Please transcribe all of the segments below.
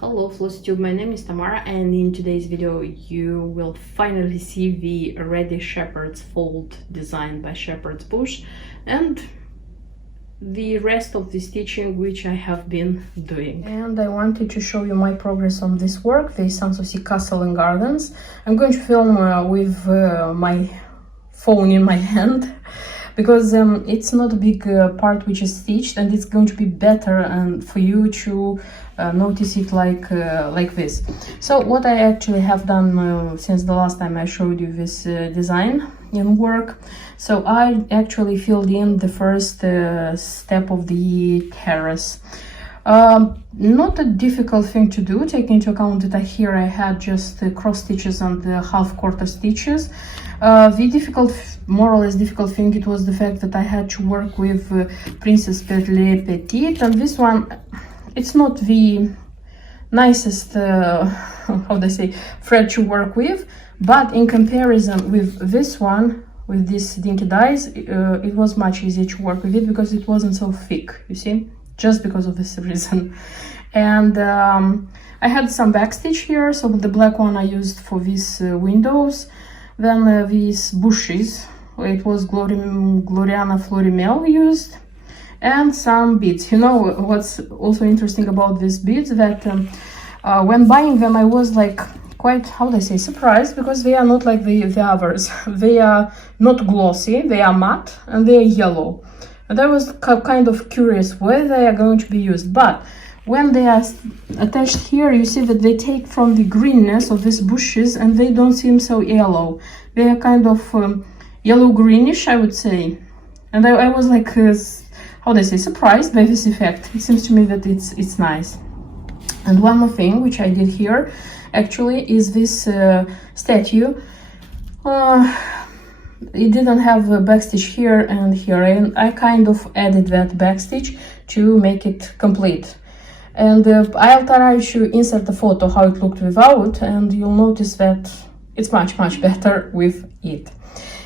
Hello FlossTube, my name is Tamara, and in today's video you will finally see the ready shepherd's fold designed by Shepherd's Bush and the rest of the stitching which I have been doing. And I wanted to show you my progress on this work, the Sanssouci Castle and Gardens. I'm going to film with my phone in my hand because it's not a big part which is stitched, and it's going to be better and for you to notice it like this. So what I actually have done since the last time I showed you this design in work, so I actually filled in the first step of the terrace. Not a difficult thing to do, taking into account that here I had just the cross stitches and the half quarter stitches. The more or less difficult thing, it was the fact that I had to work with Princess Perle Petite, and this one, it's not the nicest, how do I say, thread to work with, but in comparison with this one, with this dinky dies, it was much easier to work with it because it wasn't so thick, you see, just because of this reason. And I had some backstitch here, so the black one I used for these windows. Then these bushes, it was Gloriana Florimel used, and some beads. You know what's also interesting about these beads, that when buying them I was like quite, how do I say, surprised, because they are not like the others. They are not glossy, they are matte, and they are yellow. And I was kind of curious where they are going to be used, but when they are attached here, you see that they take from the greenness of these bushes and they don't seem so yellow. They are kind of yellow-greenish, I would say. And I was like, how do I say, surprised by this effect. It seems to me that it's nice. And one more thing which I did here, actually, is this statue. It didn't have a backstitch here and here, and I kind of added that backstitch to make it complete. And I'll try to insert the photo how it looked without, and you'll notice that it's much better with it.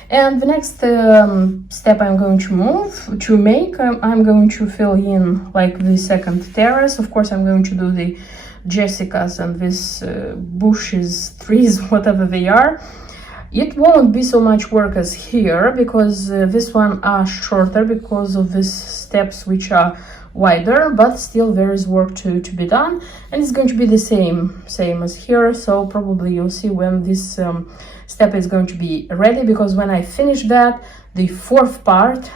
And the next step I'm going to make, I'm going to fill in like the second terrace. Of course, I'm going to do the Jessicas and these bushes, trees, whatever they are. It won't be so much work as here, because this one are shorter because of these steps which are wider, but still there is work to be done, and it's going to be the same as here. So probably you'll see when this step is going to be ready, because when I finish that, the fourth part,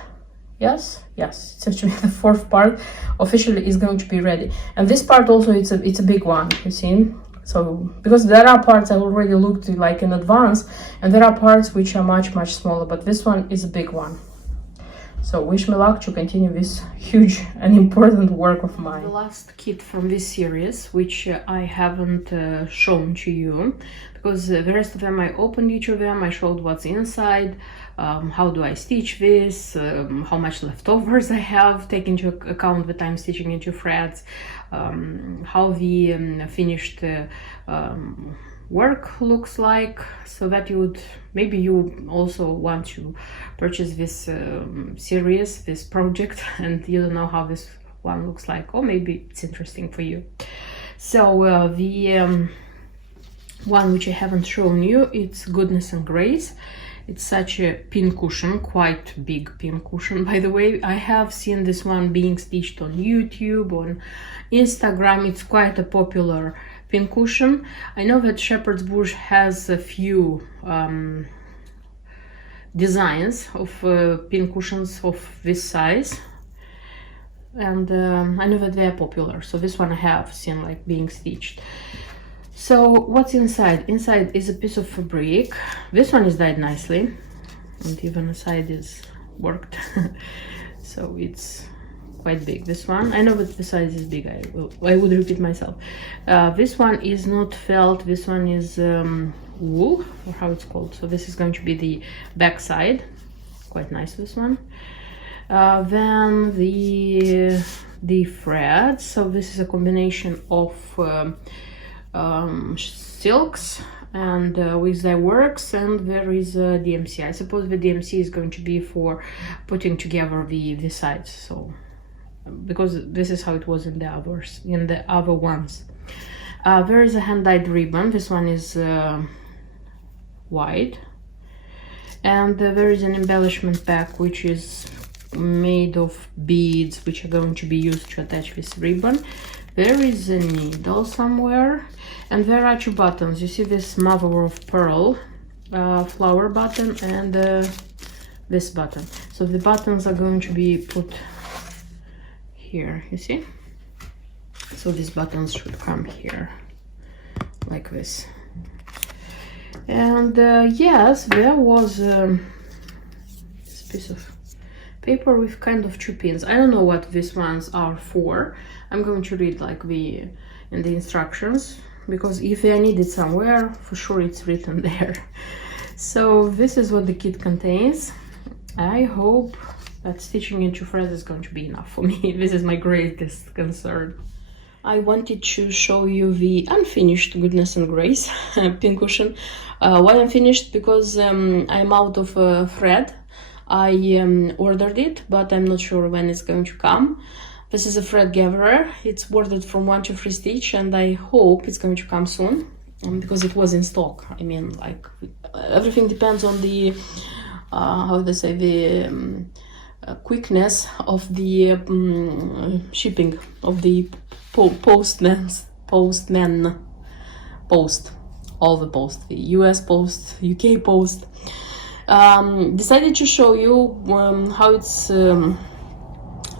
yes, it's actually the fourth part officially is going to be ready. And this part also, it's a big one, you see. So because there are parts I already looked like in advance, and there are parts which are much smaller, but this one is a big one. So wish me luck to continue this huge and important work of mine. The last kit from this series, which I haven't shown to you, because the rest of them I opened each of them, I showed what's inside, how do I stitch this, how much leftovers I have, take into account that I'm stitching into threads, how the finished work looks like, so that maybe you also want to purchase this series, this project, and you don't know how this one looks like, or maybe it's interesting for you. So the one which I haven't shown you, it's Goodness and Grace. It's such a pin cushion, quite big pin cushion, by the way. I have seen this one being stitched on YouTube, on Instagram. It's quite a popular pin cushion. I know that Shepherd's Bush has a few designs of pin cushions of this size, and I know that they are popular. So this one I have seen like being stitched. So what's inside? Inside is a piece of fabric. This one is dyed nicely, and even the side is worked. So it's quite big. This one, I know that the size is big, I would repeat myself. This one is not felt, this one is wool, or how it's called. So this is going to be the back side. Quite nice, this one. Then the threads. So this is a combination of silks and with the works, and there is a DMC. I suppose the DMC is going to be for putting together the sides, so because this is how it was in the other ones. There is a hand-dyed ribbon. This one is white, and there is an embellishment pack which is made of beads which are going to be used to attach this ribbon. There is a needle somewhere, and there are two buttons. You see this mother of pearl flower button and this button. So the buttons are going to be put here, you see? So these buttons should come here, like this. And yes, there was this piece of paper with kind of two pins. I don't know what these ones are for. I'm going to read like in the instructions, because if I need it somewhere, for sure it's written there. So this is what the kit contains. I hope that stitching in 2 threads is going to be enough for me. This is my greatest concern. I wanted to show you the unfinished Goodness and Grace pincushion. Why unfinished? Because I'm out of thread. I ordered it, but I'm not sure when it's going to come. This is a thread gatherer. It's ordered from 1 to 3 Stitch, and I hope it's going to come soon, because it was in stock. I mean, like, everything depends on the how they say, the quickness of the shipping of the post, all the post, the US post, UK post. Decided to show you how it's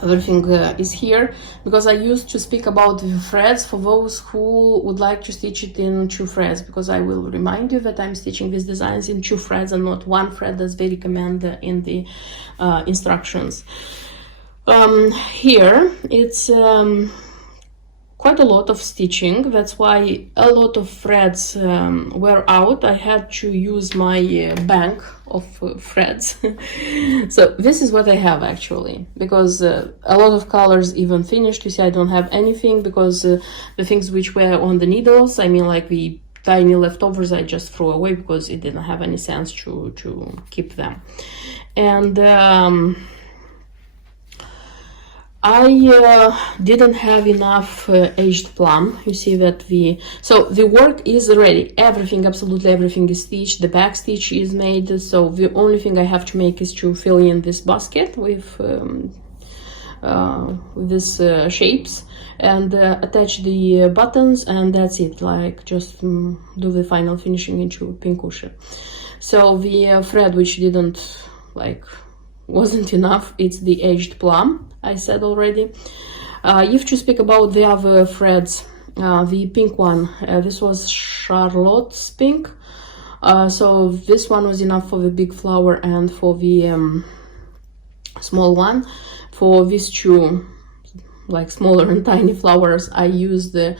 everything is here, because I used to speak about the threads for those who would like to stitch it in 2 threads, because I will remind you that I'm stitching these designs in 2 threads and not 1 thread as they recommend in the instructions. Here it's quite a lot of stitching. That's why a lot of threads were out. I had to use my bank of threads. So this is what I have actually, because a lot of colors even finished. You see, I don't have anything, because the things which were on the needles, I mean, like the tiny leftovers, I just threw away because it didn't have any sense to keep them. And I didn't have enough aged plum. You see that so the work is ready. Everything, absolutely everything is stitched. The back stitch is made. So the only thing I have to make is to fill in this basket with these shapes and attach the buttons, and that's it. Like, just do the final finishing into pincushion. So the thread which didn't, like, wasn't enough, it's the aged plum, I said already. If to speak about the other threads, the pink one, this was Charlotte's pink. So this one was enough for the big flower and for the small one. For these 2, like, smaller and tiny flowers, I used the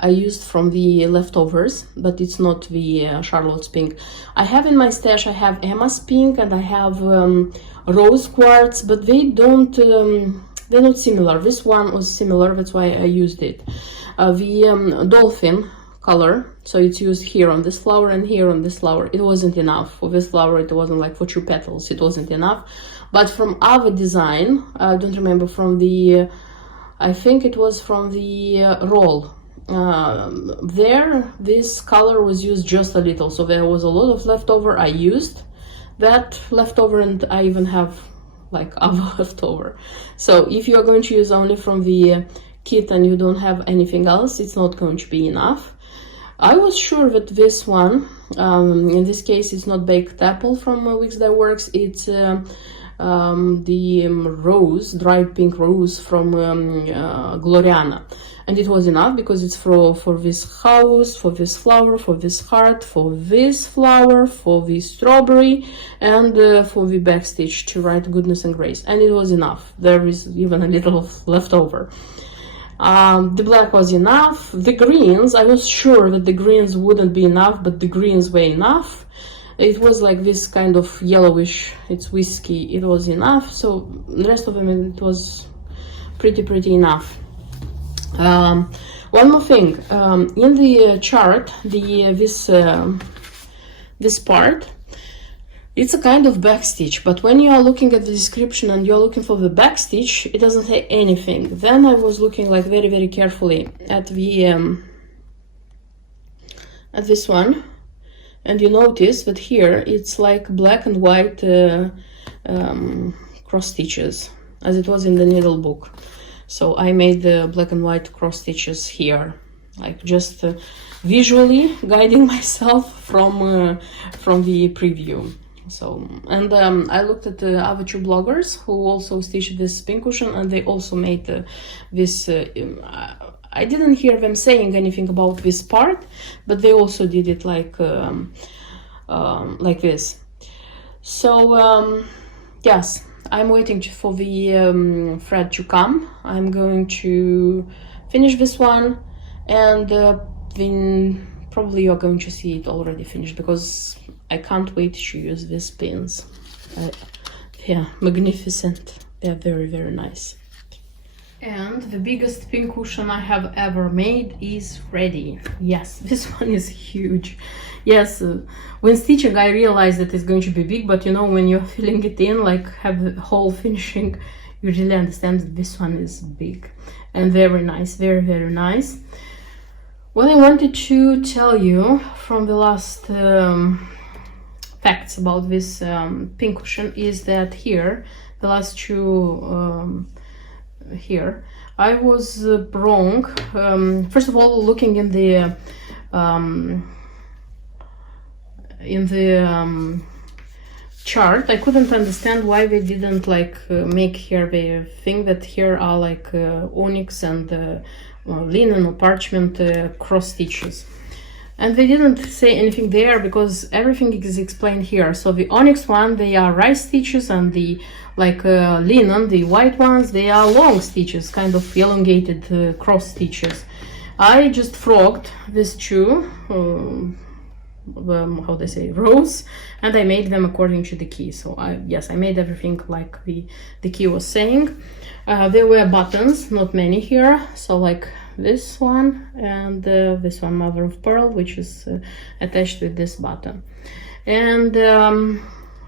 I used from the leftovers, but it's not the Charlotte's pink. I have in my stash, I have Emma's pink and I have rose quartz, but they don't, they're not similar. This one was similar, that's why I used it. The dolphin color, so it's used here on this flower and here on this flower. It wasn't enough. For this flower, it wasn't, like, for 2 petals, it wasn't enough. But from our design, I don't remember, from the, I think it was from the roll. There, this color was used just a little, so there was a lot of leftover. I used that leftover, and I even have, like, other leftover. So if you are going to use only from the kit and you don't have anything else, it's not going to be enough. I was sure that this one, in this case, it's not baked apple from Wix That Works, it's the rose, dried pink rose from Gloriana. And it was enough, because it's for this house, for this flower, for this heart, for this flower, for this strawberry, and for the back stitch to write Goodness and Grace. And it was enough. There is even a little left over. The black was enough. The greens, I was sure that the greens wouldn't be enough, but the greens were enough. It was like this kind of yellowish, it's whiskey, it was enough. So the rest of them, it was pretty enough. One more thing, in the chart, this part, It's a kind of back stitch, but when you are looking at the description and you're looking for the back stitch, it doesn't say anything. Then I was looking like very carefully at the at this one, and you notice that here it's like black and white cross stitches, as it was in the needle book. So I made the black and white cross stitches here, like just visually guiding myself from the preview. So, and I looked at the other two bloggers who also stitched this pincushion, and they also made this. I didn't hear them saying anything about this part, but they also did it like this. So yes, I'm waiting for the thread to come. I'm going to finish this one, and then probably you're going to see it already finished, because I can't wait to use these pins. Yeah, magnificent. They're very nice. And the biggest pincushion I have ever made is ready. Yes, this one is huge. Yes, when stitching I realized that it's going to be big, but you know, when you're filling it in, like have the whole finishing, you really understand that this one is big and very nice, very nice. What I wanted to tell you from the last facts about this pincushion is that here, the last two here, I was wrong. First of all, looking in the chart, I couldn't understand why they didn't like make here the thing that here are like onyx and linen or parchment cross stitches. And they didn't say anything there because everything is explained here. So the onyx one, they are rice stitches, and the like linen, the white ones, they are long stitches, kind of elongated cross stitches. I just frogged these two, how they say, rows, and I made them according to the key. So I made everything like the key was saying. There were buttons, not many here, so like this one and this one, mother of pearl, which is attached with this button. And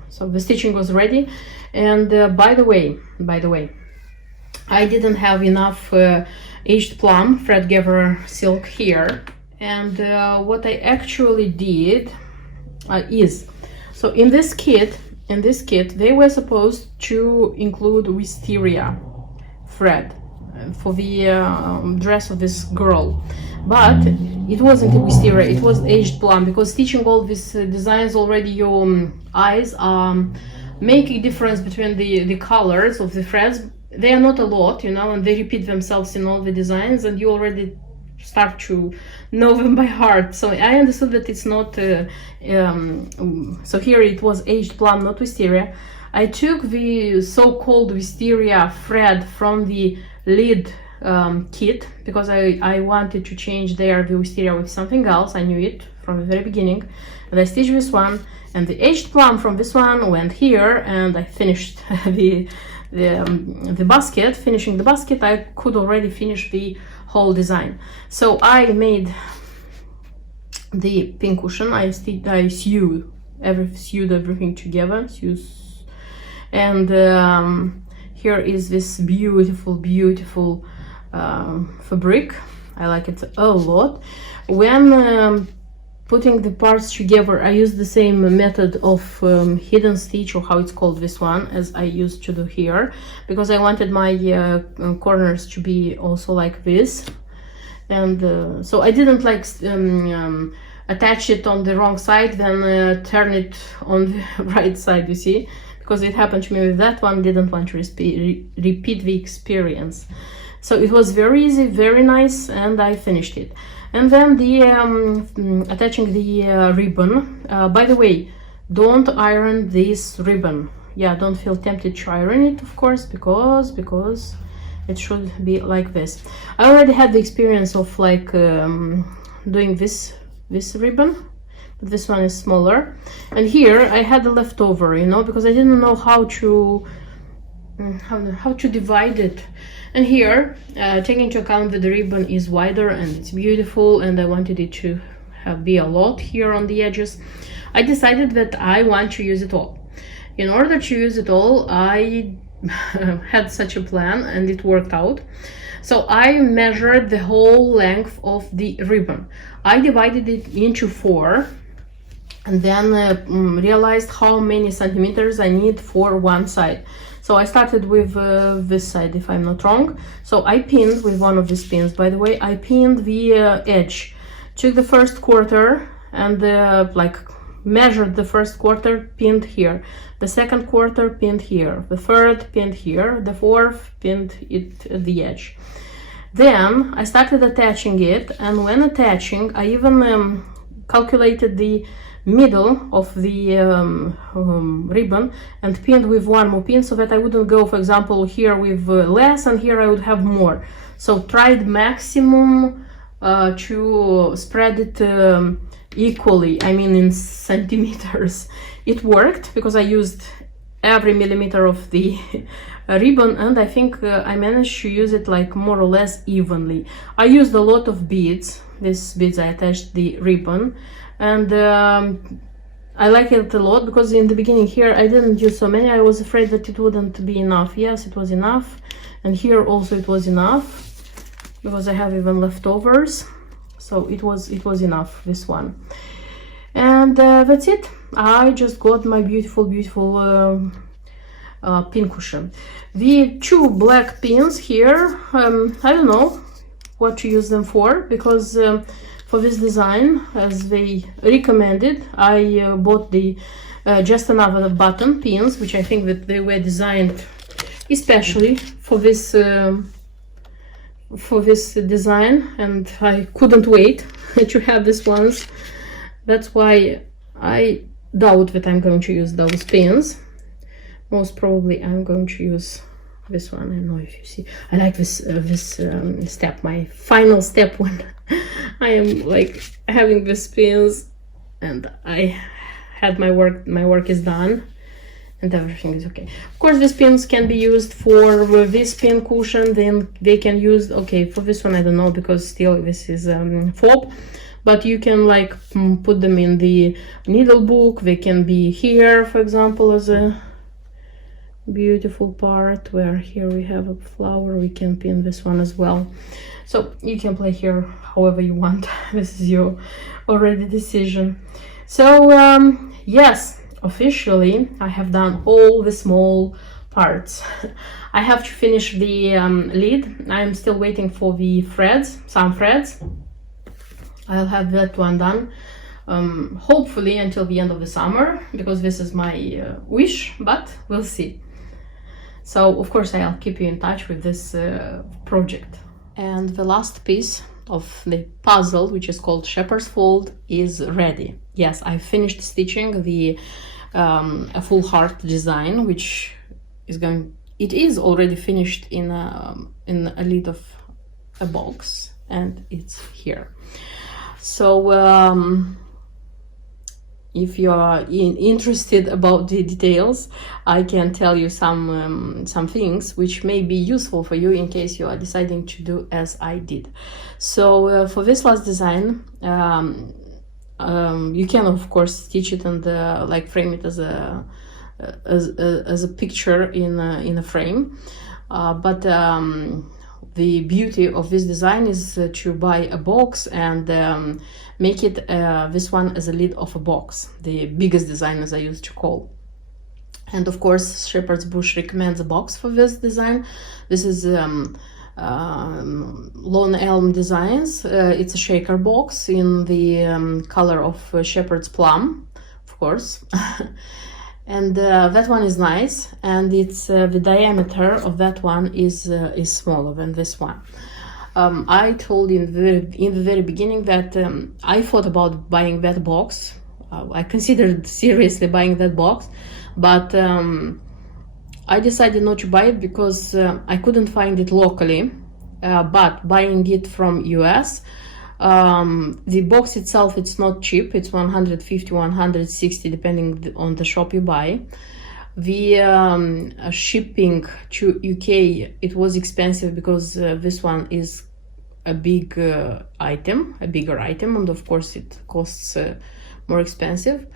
so the stitching was ready. And by the way, I didn't have enough aged plum thread gather silk here. And what I actually did is, so in this kit they were supposed to include wisteria thread for the dress of this girl, but it wasn't a wisteria, it was aged plum, because stitching all these designs already your eyes make a difference between the colors of the threads. They are not a lot, you know, and they repeat themselves in all the designs, and you already start to know them by heart. So I understood that it's not so here it was aged plum, not wisteria. I took the so-called wisteria thread from the lead kit, because I wanted to change there the wisteria with something else. I knew it from the very beginning, and I stitched this one, and the aged plum from this one went here, and I finished the basket. Finishing the basket, I could already finish the whole design. So I made the pincushion. I sewed everything together, and here is this beautiful fabric. I like it a lot. When putting the parts together, I use the same method of hidden stitch, or how it's called, this one, as I used to do here, because I wanted my corners to be also like this. And so I didn't like attach it on the wrong side, then turn it on the right side, you see, because it happened to me with that one. Didn't want to repeat the experience. So it was very easy, very nice, and I finished it. And then the attaching the ribbon. By the way, don't iron this ribbon. Yeah, don't feel tempted to iron it, of course, because it should be like this. I already had the experience of like doing this ribbon, but this one is smaller. And here I had the leftover, you know, because I didn't know how to divide it. And here, taking into account that the ribbon is wider and it's beautiful, and I wanted it to be a lot here on the edges, I decided that I want to use it all. In order to use it all, I had such a plan and it worked out. So I measured the whole length of the ribbon. I divided it into 4 and then realized how many centimeters I need for one side. So I started with this side, if I'm not wrong. So I pinned with one of these pins. By the way, I pinned the edge. Took the first quarter and like measured the first quarter, pinned here. The second quarter, pinned here. The third, pinned here. The fourth, pinned it at the edge. Then I started attaching it, and when attaching, I even calculated the middle of the ribbon and pinned with one more pin so that I wouldn't go, for example, here with less and here I would have more. So tried maximum to spread it equally, I mean in centimeters. It worked because I used every millimeter of the ribbon, and I think I managed to use it like more or less evenly. I used a lot of beads. These beads I attached the ribbon, and I like it a lot because in the beginning here I didn't use so many. I was afraid that it wouldn't be enough. Yes, it was enough, and here also it was enough because I have even leftovers. So it was enough, this one. And that's it. I just got my beautiful pin cushion. The 2 black pins here, I don't know what to use them for, because for this design, as they recommended, I bought the just another button pins, which I think that they were designed especially for this design, and I couldn't wait to have these ones. That's why I doubt that I'm going to use those pins. Most probably I'm going to use this one. I don't know if you see. I like this step, my final step when I am like having these pins and I had my work is done and everything is okay. Of course, these pins can be used for this pin cushion, then they can use, okay, for this one I don't know because still this is fob, but you can like put them in the needle book. They can be here, for example, as a beautiful part where here we have a flower. We can pin this one as well, so you can play here however you want. This is your already decision. So yes, officially I have done all the small parts. I have to finish the lid. I am still waiting for the threads, some threads. I'll have that one done hopefully until the end of the summer, because this is my wish, but we'll see. So of course I'll keep you in touch with this project. And the last piece of the puzzle, which is called Shepherd's Fold, is ready. Yes, I finished stitching the a full heart design, which is it is already finished in a lid of a box, and it's here. So if you are interested about the details, I can tell you some things which may be useful for you in case you are deciding to do as I did. So for this last design, you can of course stitch it and like frame it as a picture in a frame, but the beauty of this design is to buy a box and make it this one as a lid of a box, the biggest design as I used to call. And of course Shepherd's Bush recommends a box for this design. This is Lone Elm Designs. It's a shaker box in the color of shepherd's plum, of course. And that one is nice, and it's the diameter of that one is smaller than this one. I told in the very beginning that I thought about buying that box. I considered seriously buying that box, but I decided not to buy it because I couldn't find it locally. But buying it from US, the box itself, it's not cheap. It's 150, 160 depending on the shop you buy. The shipping to UK, it was expensive because this one is a bigger item, and of course it costs more expensive.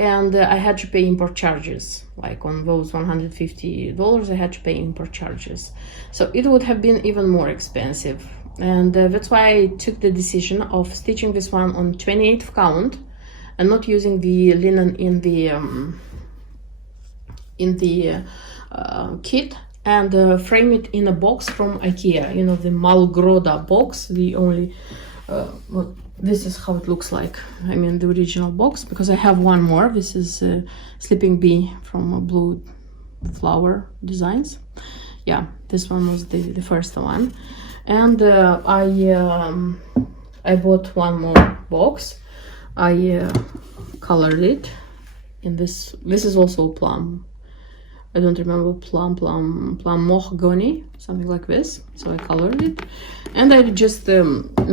and I had to pay import charges. Like on those $150, I had to pay import charges. So it would have been even more expensive. And that's why I took the decision of stitching this one on 28th count and not using the linen in the kit, and frame it in a box from IKEA, you know, the Malgroda box, the only well, this is how it looks like. I mean the original box, because I have one more. This is Sleeping Bee from Blue Flower Designs. Yeah, this one was the first one. And I bought one more box. I colored it in this. This is also plum. I don't remember, plum mahogany, something like this. So I colored it, and I just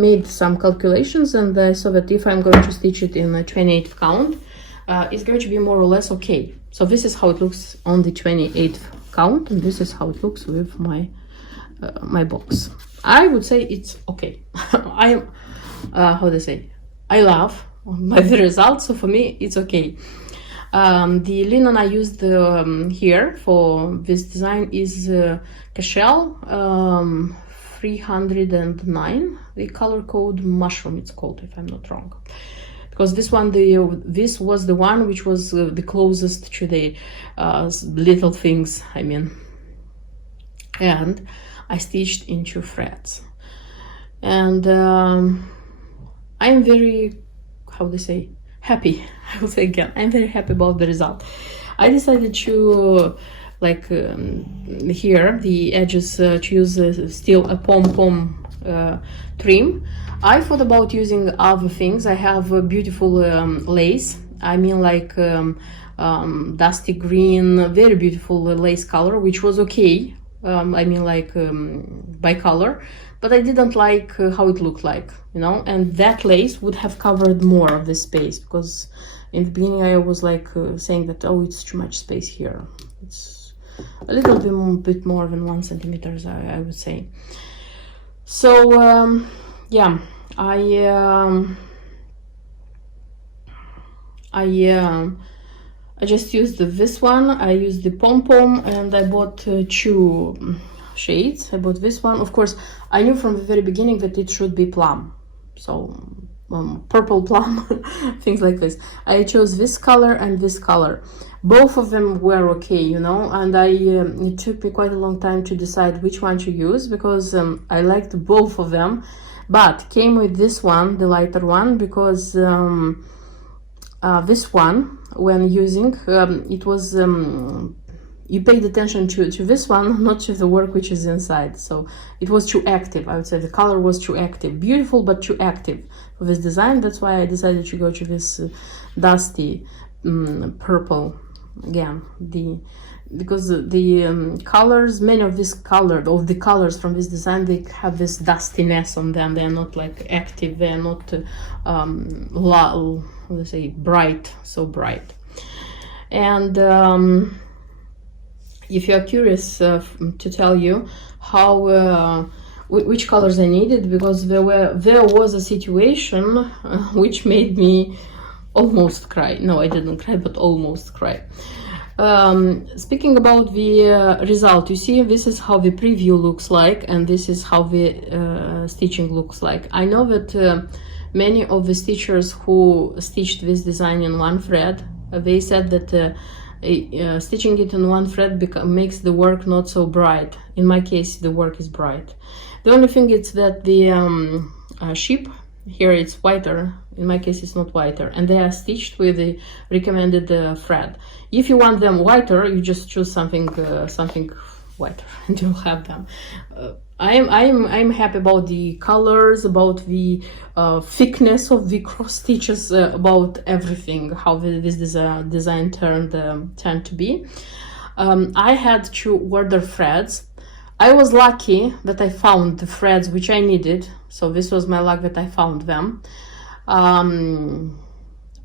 made some calculations, and I saw that if I'm going to stitch it in a 28th count, it's going to be more or less okay. So this is how it looks on the 28th count, and this is how it looks with my my box. I would say it's okay. I am how do I say? I love the result, so for me it's okay. The linen I used here for this design is Cashel 309. The color code Mushroom, it's called, if I'm not wrong. Because this one, this was the one which was the closest to the little things, I mean. And I stitched in 2 threads. And I'm very, how do they say, happy. I will say again, I'm very happy about the result. I decided to, like here, the edges, choose still a pom-pom trim. I thought about using other things. I have a beautiful lace. I mean, like dusty green, very beautiful lace color, which was okay. I mean, like by color, but I didn't like how it looked like, you know, and that lace would have covered more of the space, because in the beginning I was like saying that, oh, it's too much space here. It's a little bit more than 1 centimeter, I would say. So yeah, I just used this one. I used the pom-pom, and I bought 2 shades. I bought this one. Of course, I knew from the very beginning that it should be plum. So purple plum, things like this. I chose this color and this color. Both of them were okay, you know, and it took me quite a long time to decide which one to use, because I liked both of them, but came with this one, the lighter one, because this one, when using, it was you paid attention to this one, not to the work which is inside. So it was too active. I would say the color was too active, beautiful but too active for this design. That's why I decided to go to this dusty purple again. Because the colors, many of the colors from this design, they have this dustiness on them. They are not like active. They are not let's say bright, so bright. And if you are curious to tell you how which colors I needed, because there was a situation which made me almost cry. No, I didn't cry, but almost cry. Speaking about the result, you see, this is how the preview looks like, and this is how the stitching looks like. I know that many of the stitchers who stitched this design in 1 thread, they said that stitching it in 1 thread makes the work not so bright. In my case, the work is bright. The only thing is that the ship here it's whiter. In my case, it's not whiter, and they are stitched with the recommended thread. If you want them whiter, you just choose something whiter, and you'll have them. I'm happy about the colors, about the thickness of the cross stitches, about everything, how this design turned to be. I had to order threads. I was lucky that I found the threads which I needed, so this was my luck that I found them.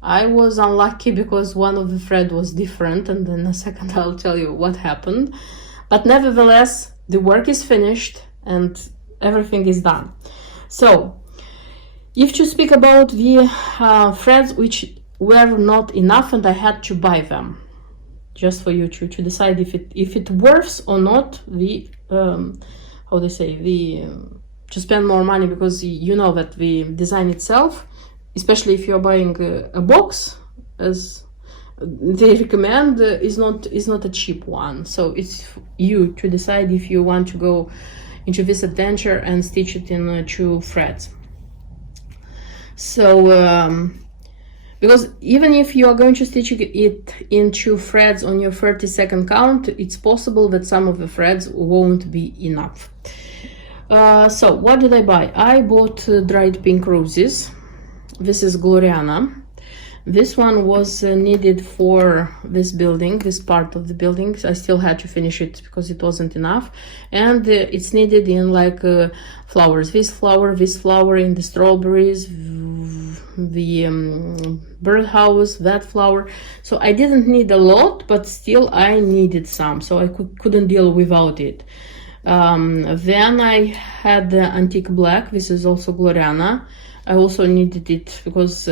I was unlucky because one of the thread was different, and in a second I'll tell you what happened. But nevertheless, the work is finished and everything is done. So, if to speak about the threads which were not enough and I had to buy them, just for you to decide if it worth or not the how they say, the to spend more money, because you know that the design itself, especially if you're buying a box, as they recommend, is not a cheap one. So it's you to decide if you want to go into this adventure and stitch it in 2 threads. So because even if you are going to stitch it in 2 threads on your 30-second count, it's possible that some of the threads won't be enough. So what did I buy? I bought dried pink roses. This is Gloriana. This one was needed for this building, this part of the building. I still had to finish it because it wasn't enough. And it's needed in like flowers. This flower in the strawberries, the birdhouse, that flower. So I didn't need a lot, but still I needed some. So I couldn't deal without it. Then I had the antique black. This is also Gloriana. I also needed it because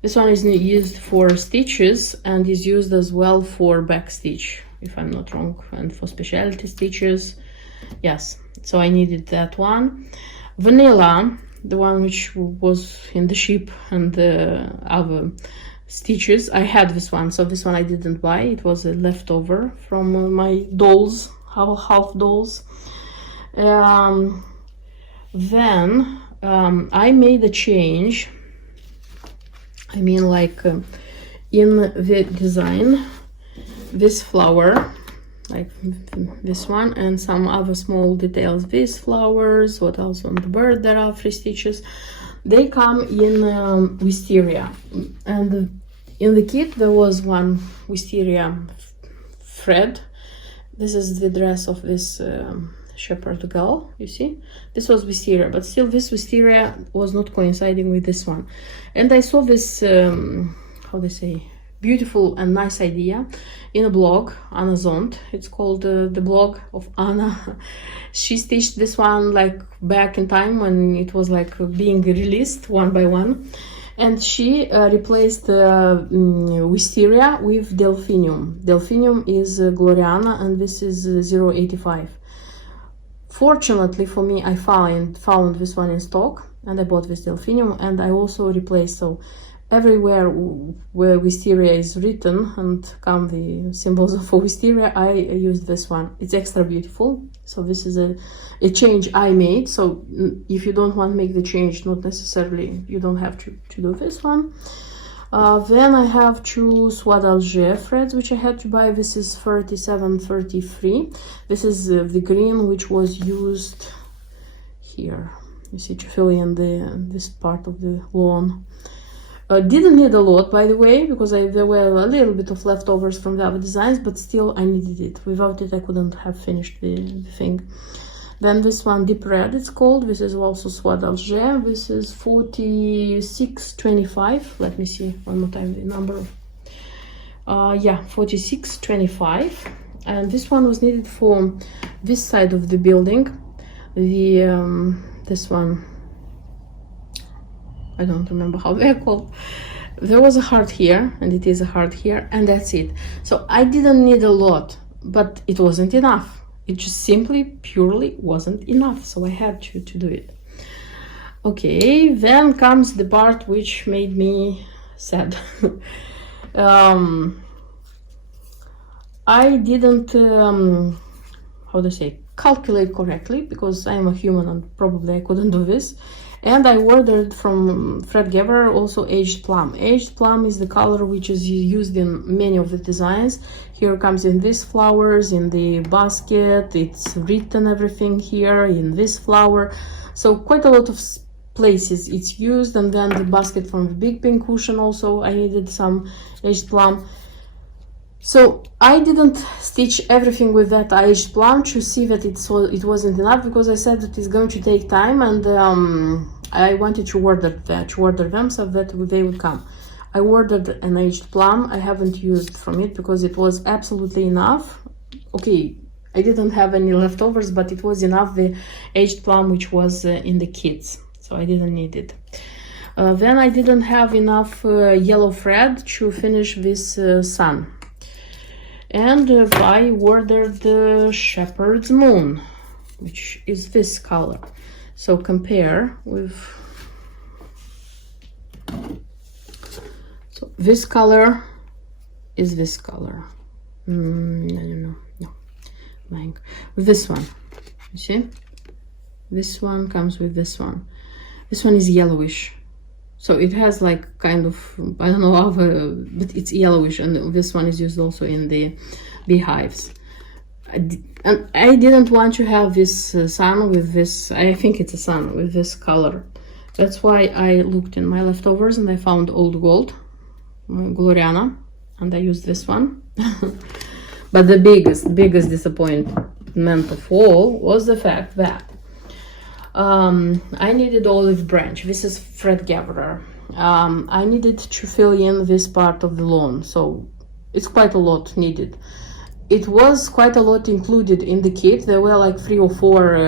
this one is used for stitches and is used as well for back stitch, if I'm not wrong, and for specialty stitches. Yes, so I needed that one. Vanilla, the one which was in the ship and the other stitches, I had this one. So this one I didn't buy. It was a leftover from my dolls, half dolls. Then I made a change. I mean, like in the design, this flower, like this one, and some other small details. These flowers, what else on the bird? There are 3 stitches. They come in wisteria, and in the kit there was one wisteria thread. This is the dress of this shepherd girl, you see. This was wisteria, but still this wisteria was not coinciding with this one. And I saw this how they say, beautiful and nice idea in a blog, Anna Zond. It's called the blog of Anna. She stitched this one like back in time when it was like being released one by one, and she replaced wisteria with delphinium. Delphinium is Gloriana, and this is 085. Fortunately for me, I found this one in stock, and I bought this delphinium, and I also replaced. So everywhere where wisteria is written and come the symbols of wisteria, I used this one. It's extra beautiful. So this is a change I made. So if you don't want to make the change, not necessarily, you don't have to do this one. Then I have 2 soie d'Alger threads which I had to buy. This is 3733. This is the green which was used here, you see, to fill in this part of the lawn. Didn't need a lot, by the way, because there were a little bit of leftovers from the other designs, but still I needed it. Without it I couldn't have finished the thing. Then this one, deep red it's called. This is also soie d'Alger. This is 4625. Let me see one more time the number. Yeah, 4625. And this one was needed for this side of the building. This one, I don't remember how they're called. There was a heart here, and it is a heart here, and that's it. So I didn't need a lot, but it wasn't enough. It just simply, purely wasn't enough. So I had to do it. Okay, then comes the part which made me sad. I didn't, how to say, calculate correctly, because I am a human and probably I couldn't do this. And I ordered from Fred Geber also aged plum. Aged plum is the color which is used in many of the designs. Here comes in these flowers, in the basket, it's written everything here, in this flower. So quite a lot of places it's used. And then the basket from the big pink cushion also, I needed some aged plum. So I didn't stitch everything with that aged plum to see that it wasn't enough, because I said that it's going to take time, and I wanted to order them so that they would come. I ordered an aged plum. I haven't used from it because it was absolutely enough. Okay, I didn't have any leftovers, but it was enough, the aged plum which was in the kits, so I didn't need it. Then I didn't have enough yellow thread to finish this sun. And I ordered the shepherd's moon, which is this color. So compare with, so this color is this color. No, with this one, you see, this one comes with this one. This one is yellowish, so it has like kind of, I don't know how, but it's yellowish, and this one is used also in the beehives. And I didn't want to have this sun with this, I think it's a sun with this color. That's why I looked in my leftovers and I found old gold, Gloriana, and I used this one. But the biggest disappointment of all was the fact that I needed olive branch. This is thread gatherer. I needed to fill in this part of the lawn, so it's quite a lot needed. It was quite a lot included in the kit. There were like 3 or 4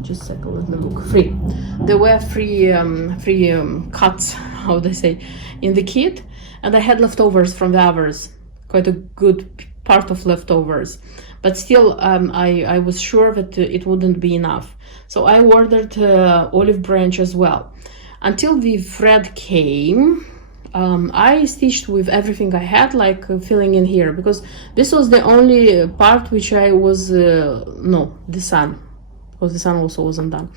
just a second, let me look. 3. There were 3 cuts, how they say, in the kit, and I had leftovers from the others, quite a good part of leftovers. But still, I was sure that it wouldn't be enough. So I ordered olive branch as well. Until the thread came, I stitched with everything I had, like filling in here, because this was the only part which I was, no, the sun, because the sun also wasn't done.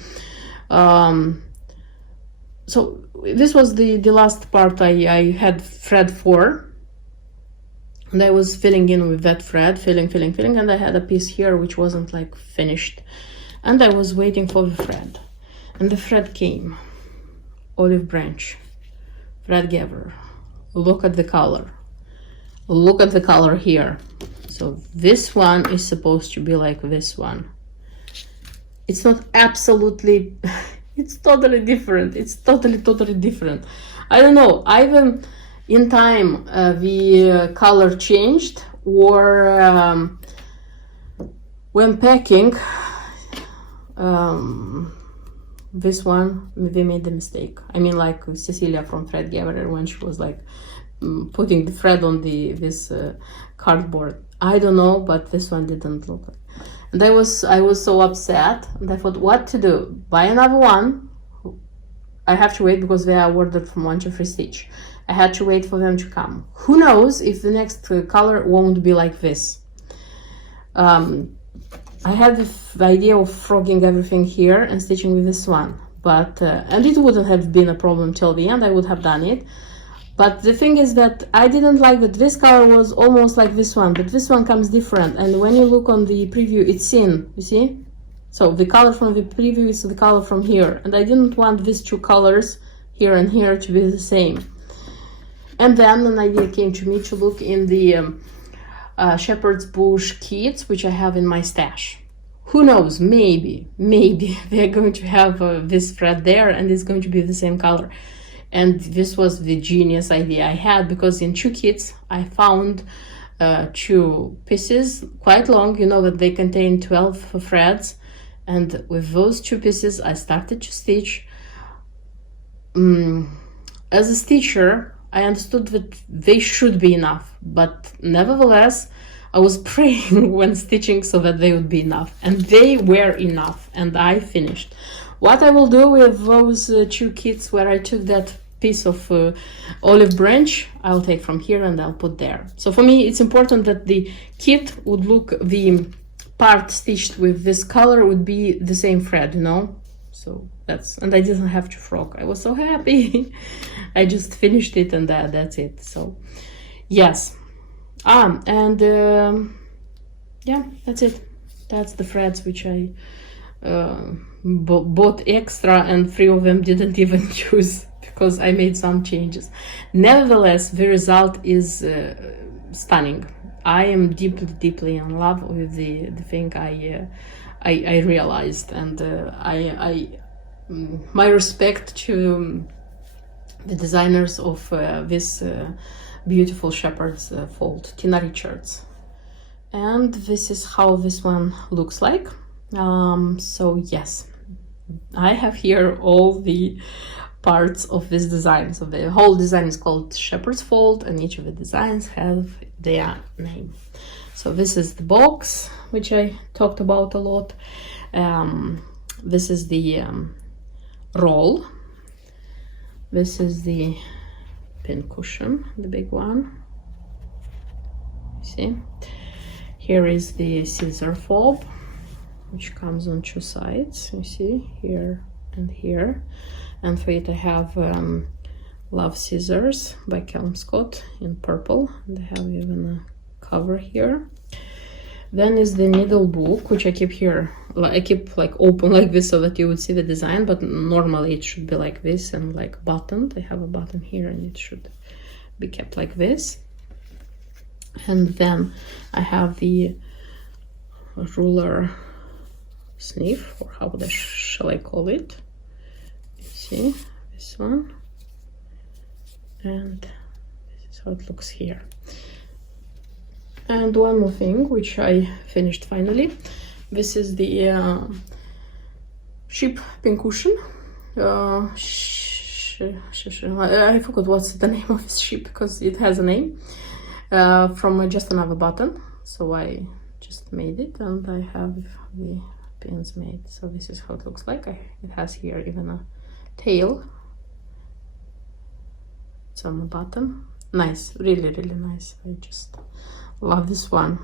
So this was the last part I had thread for. And I was filling in with that thread, filling, and I had a piece here which wasn't like finished. And I was waiting for the thread. And the thread came. Olive branch. Thread gatherer. Look at the color. Look at the color here. So this one is supposed to be like this one. It's not absolutely, it's totally different. It's totally different. I don't know, either in time the color changed, or when packing, this one, they made the mistake. I mean, like Cecilia from Thread Gatherer, when she was like putting the thread on this cardboard. I don't know, but this one didn't look like. And I was so upset, and I thought, what to do? Buy another one. I have to wait because they are ordered from 1 to 3 Stitch. I had to wait for them to come. Who knows if the next color won't be like this. I had the idea of frogging everything here and stitching with this one, but and it wouldn't have been a problem till the end. I would have done it. But the thing is that I didn't like that this color was almost like this one, but this one comes different. And when you look on the preview, it's seen, you see? So the color from the preview is the color from here. And I didn't want these 2 colors, here and here, to be the same. And then an idea came to me to look in the Shepherd's Bush kits, which I have in my stash. Who knows, maybe they're going to have this thread there and it's going to be the same color. And this was the genius idea I had, because in 2 kits I found 2 pieces, quite long, you know, that they contain 12 threads. And with those 2 pieces I started to stitch. As a stitcher, I understood that they should be enough, but nevertheless, I was praying when stitching so that they would be enough, and they were enough, and I finished. What I will do with those 2 kits where I took that piece of olive branch, I'll take from here and I'll put there. So for me, it's important that the kit would look, the part stitched with this color would be the same thread, you know? So that's, and I didn't have to frog. I was so happy. I just finished it and that's it. So yes. And yeah, that's it. That's the threads which I bought extra, and 3 of them didn't even use because I made some changes. Nevertheless, the result is stunning. I am deeply in love with the thing I realized, and my respect to the designers of this beautiful shepherd's fold, Tina Richards. And this is how this one looks like. So yes, I have here all the parts of this design. So the whole design is called shepherd's fold, and each of the designs have their name. So this is the box, which I talked about a lot. This is the roll. This is the pin cushion, the big one. See? Here is the scissor fob, which comes on two sides. You see, here and here. And for it I have Love Scissors by Kelmscott in purple. And I have even a cover here. Then is the needle book, which I keep here. I keep like open like this so that you would see the design, but normally it should be like this and like buttoned. I have a button here and it should be kept like this. And then I have the ruler sniff, or how shall I call it? You see this one, and this is how it looks here. And one more thing, which I finished finally. This is the sheep pincushion. I forgot what's the name of this sheep because it has a name. From just another button. So I just made it, and I have the pins made. So this is how it looks like. It has here even a tail. It's on the bottom. Nice, really, really nice. I just love this one.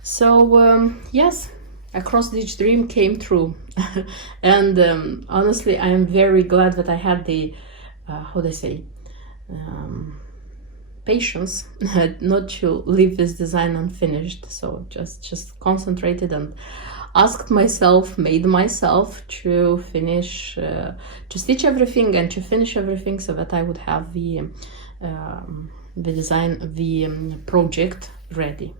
So yes, Across Ditch Dream came true. And honestly, I am very glad that I had the how they say patience not to leave this design unfinished. So just concentrated and asked myself, made myself to finish, to stitch everything and to finish everything so that I would have the design, the project ready.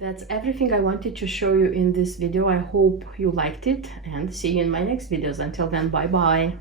That's everything I wanted to show you in this video. I hope you liked it, and see you in my next videos. Until then, bye bye.